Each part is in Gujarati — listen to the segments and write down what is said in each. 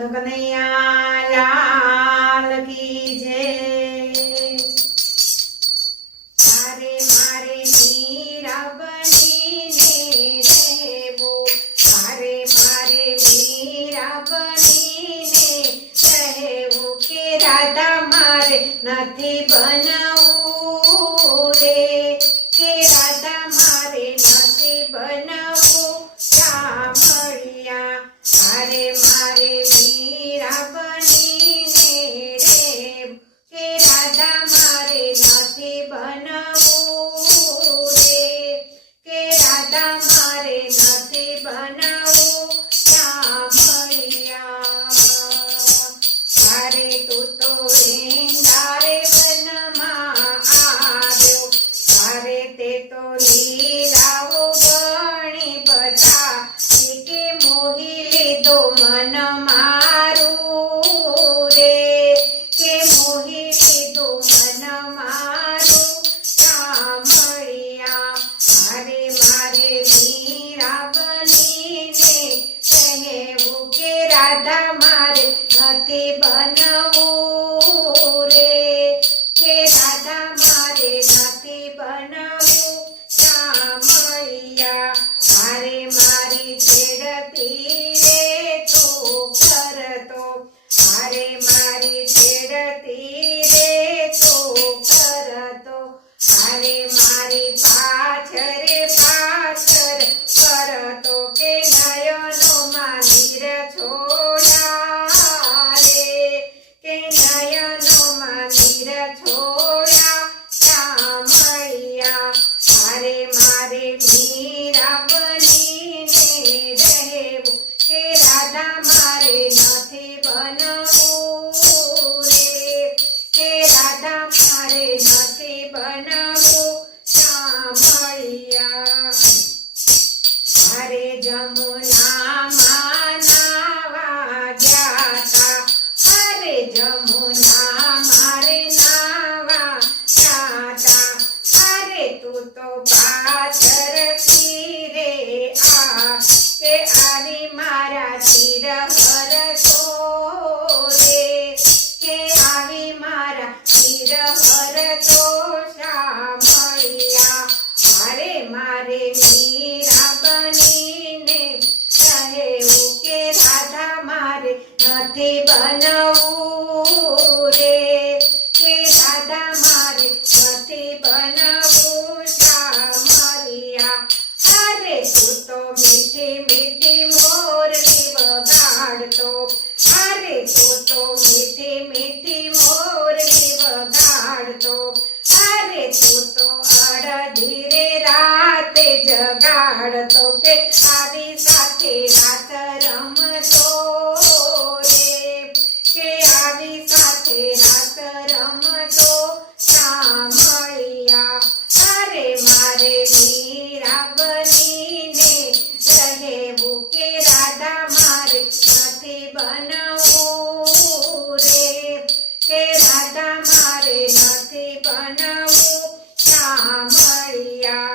કૃષ્ણ કનૈયા કી જય. તારે મારે મીરા બનીને તારે મારે મીરા બનીને રહેવું કે રાધા મારે નથી બનાવવું રે. કે રાધા મારે નથી બનાવવું રાધા રાધા મારે નથી બનવું રે. કે રાધા મારે નથી બનવું રાધા મારે નથી બનવું રે. કે દાદા મારે નથી બનવું સાંભળ્યા. મારે જમુના નાવા વાગ્યા તા. અરે જમુના મારે નાવા જાતા અરે તું તો પાછળ રે આ. કે આવી મારા ચિર રે કે આવી મારા નથી બનવું રે. કે રાધા, મારે નથી બનવું શામળિયા અરે તું તો મીઠી જગાડતો કે આવી સાથે રાત રમતો રે. કે આવી સાથે રાત રમતો સાંભળ્યા. અરે મારે મીરા બનીને રહેવું કે રાધા મારે નથી બનવું રે. કે રાધા મારે નથી બનવું સાંભળ્યા.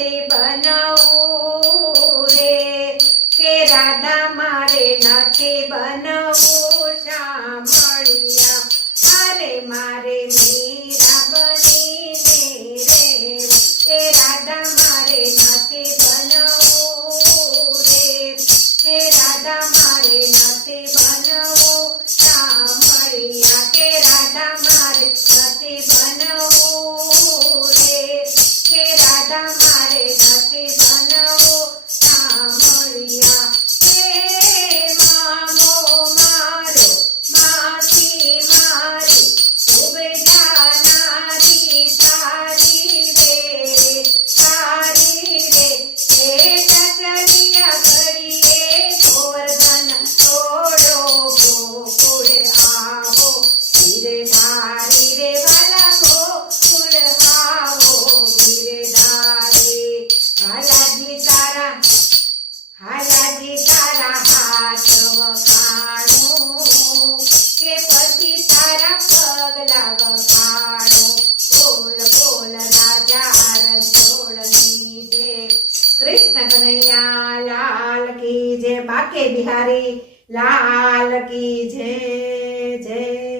નથી બનવું રે કે રાધા મારે નથી બનવું સાંભળ્યા અરે મારે મીરા બાકે બિહારી લાલ કી જય જય.